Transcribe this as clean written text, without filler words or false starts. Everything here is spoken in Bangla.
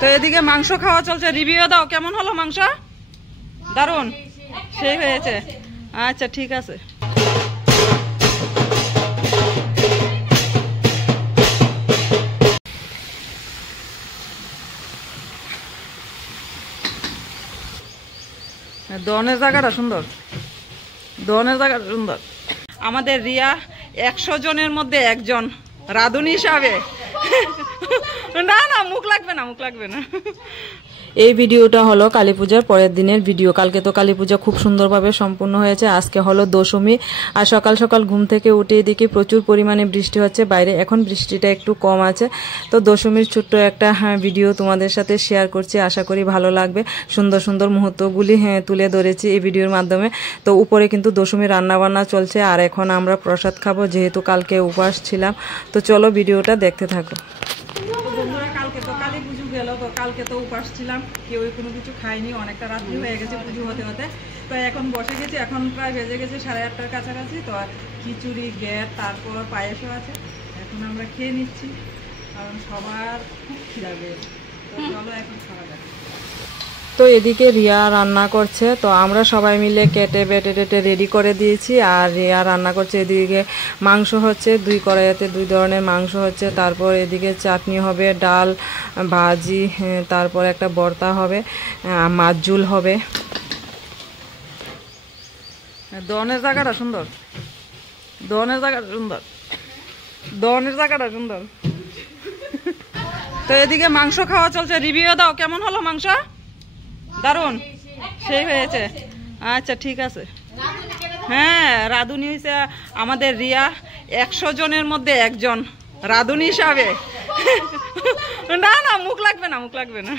তো এদিকে মাংস খাওয়া চলছে, রিভিউ দাও কেমন হলো মাংস? দারুন, সেই হয়েছে। আচ্ছা ঠিক আছে। দনের জায়গাটা সুন্দর, দনের জায়গাটা সুন্দর। আমাদের রিয়া 100 জনের মধ্যে একজন রাঁধুনি হিসাবে। না না, মুখ লাগবে না, মুখ লাগবে না। এই ভিডিওটা হলো কালী পূজার পরের দিনের ভিডিও। কালকে তো কালী পূজা খুব সুন্দরভাবে সম্পূর্ণ হয়েছে। আজকে হলো দশমী। আর সকাল সকাল ঘুম থেকে উঠে এদিকে প্রচুর পরিমাণে বৃষ্টি হচ্ছে বাইরে। এখন বৃষ্টিটা একটু কম আছে। তো দশমীর ছোট্ট একটা ভিডিও তোমাদের সাথে শেয়ার করছি, আশা করি ভালো লাগবে। সুন্দর সুন্দর মুহূর্তগুলি তুলে ধরেছি এই ভিডিওর মাধ্যমে। তো উপরে কিন্তু দশমীর রান্নাবান্না চলছে, আর এখন আমরা প্রসাদ খাবো, যেহেতু কালকে উপবাস ছিলাম। তো চলো ভিডিওটা দেখতে থাকো। কালকে তো কালী পুজো গেল, তো কালকে তো উপাস ছিলাম, কেউ কোনো কিছু খাইনি, অনেকটা রাত্রি হয়ে গেছে পুজো হতে হতে। তো এখন বসে গেছি, এখন প্রায় বেজে গেছে 8:30টার কাছাকাছি। তো খিচুড়ি, গ্যাস, তারপর পায়েসও আছে। এখন আমরা খেয়ে নিচ্ছি, কারণ সবার খুব খিদা পেয়েছে। তো চলো এখন খাওয়া যাক। তো এদিকে রিয়া রান্না করছে, তো আমরা সবাই মিলে কেটে বেটে টেটে রেডি করে দিয়েছি। আর রিয়া রান্না করছে, এদিকে মাংস হচ্ছে, 2 কড়াইতে 2 ধরনের মাংস হচ্ছে। তারপর এদিকে চাটনি হবে, ডাল, ভাজি, তারপর একটা ভর্তা হবে, মাছ ঝুল হবে। দনের জায়গাটা সুন্দর, দনের জায়গাটা সুন্দর, দনের জায়গাটা সুন্দর। তো এদিকে মাংস খাওয়া চলছে, রিভিউ দাও কেমন হলো মাংস? দারুন, সেই হয়েছে। আচ্ছা ঠিক আছে। হ্যাঁ, রাঁধুনি হয়েছে আমাদের রিয়া 100 জনের মধ্যে একজন রাঁধুনি হিসাবে। না না, মুখ লাগবে না, মুখ লাগবে না।